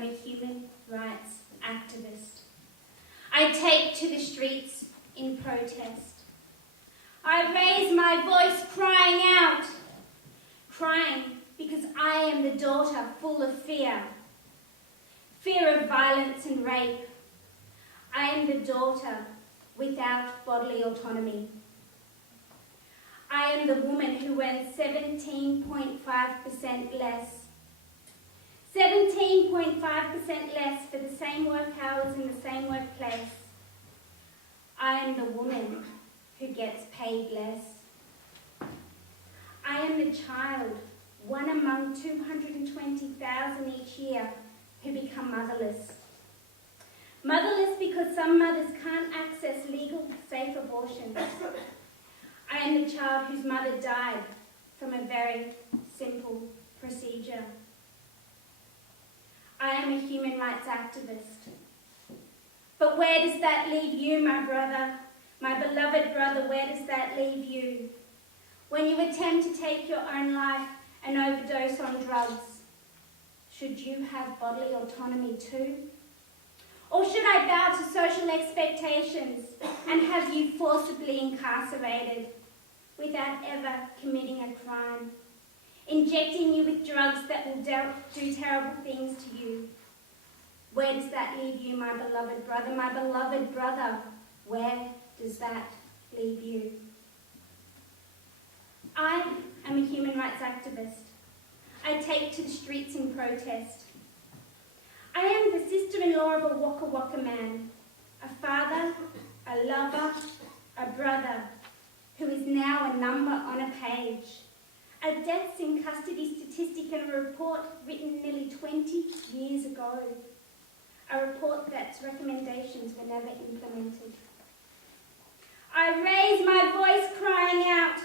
am a human rights activist. I take to the streets in protest. I raise my voice crying out, crying because I am the daughter full of fear. Fear of violence and rape. I am the daughter without bodily autonomy. I am the woman who earns 17.5% less. 17.5% less for the same work hours in the same workplace. I am the woman who gets paid less. I am the child, one among 220,000 each year, who become motherless. Motherless because some mothers can't access legal, safe abortions. I am the child whose mother died from a very simple procedure. I am a human rights activist. But where does that leave you, my brother? My beloved brother, where does that leave you? When you attempt to take your own life and overdose on drugs, should you have bodily autonomy too? Or should I bow to social expectations and have you forcibly incarcerated without ever committing a crime, injecting you with drugs that will do terrible things to you? Where does that leave you, my beloved brother? My beloved brother, where does that leave you? I am a human rights activist. I take to the streets in protest. I am the sister-in-law of a Waka Waka man, a father, a lover, a brother, who is now a number on a page, a deaths in custody statistic and a report written nearly 20 years ago, a report that's recommendations were never implemented. I raise my voice crying out,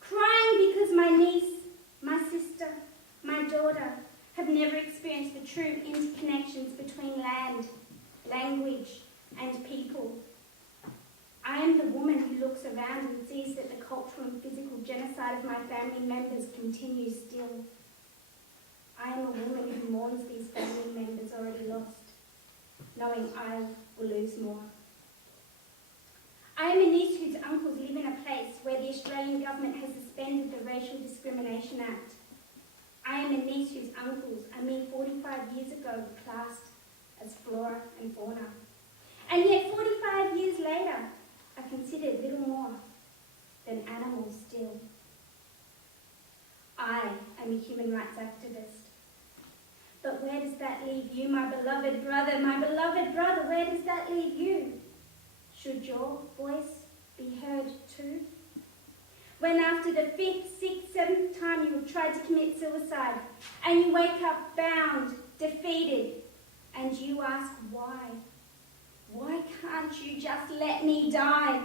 crying because my niece, my sister, my daughter have never experienced the true interconnections between land, language, and people. I am the woman who looks around and sees that the cultural and physical genocide of my family members continues still. I am a woman who mourns these family members already lost, knowing I will lose more. I am a niece whose uncles live in a place where the Australian government has suspended the Racial Discrimination Act. I am a niece whose uncles, a mere 45 years ago, were classed as flora and fauna. And yet 45 years later, are considered little more than animals still. I am a human rights activist. But where does that leave you, my beloved brother? My beloved brother, where does that leave you? Should your voice be heard too? When after the 5th, 6th, 7th time you have tried to commit suicide, and you wake up bound, defeated, and you ask why? Why can't you just let me die?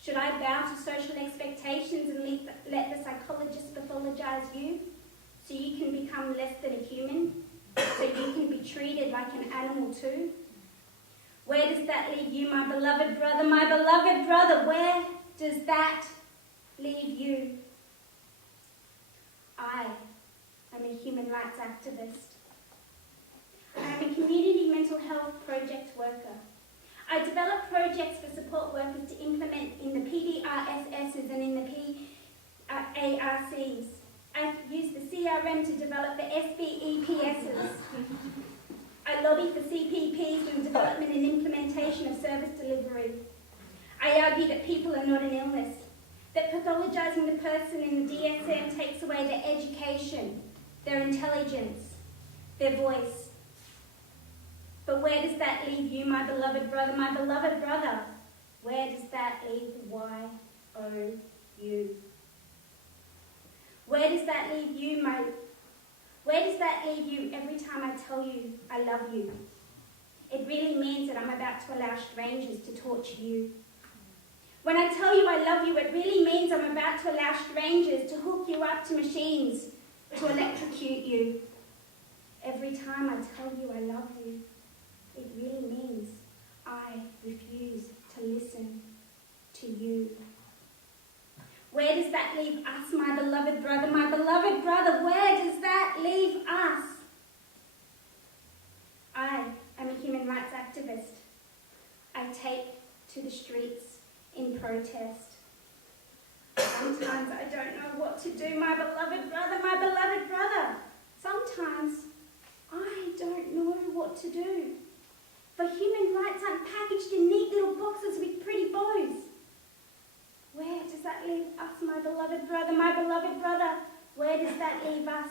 Should I bow to social expectations and let the psychologist pathologize you so you can become less than a human, so you can be treated like an animal too? Where does that leave you, my beloved brother? My beloved brother, where does that leave you? I am a human rights activist. I am a community mental health project worker. I develop projects for support workers to implement in the PDRSSs and in the PARCs. I use the CRM to develop the SBEPSs. I lobby for CPPs and development and implementation of service delivery. I argue that people are not an illness, that pathologizing the person in the DSM takes away their education, their intelligence, their voice. But where does that leave you, my beloved brother? My beloved brother, where does that leave YOU? Where does that leave you, Where does that leave you every time I tell you I love you? It really means that I'm about to allow strangers to torture you. When I tell you I love you, it really means I'm about to allow strangers to hook you up to machines to electrocute you. Every time I tell you I love you, it really means I refuse to listen to you. Where does that leave us, my beloved brother? My beloved brother, where does that leave us? to the streets in protest. Sometimes I don't know what to do, my beloved brother, my beloved brother. Sometimes I don't know what to do. For human rights aren't packaged in neat little boxes with pretty bows. Where does that leave us, my beloved brother, my beloved brother? Where does that leave us?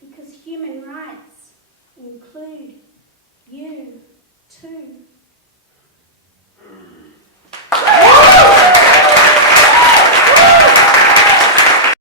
Because human rights include you too.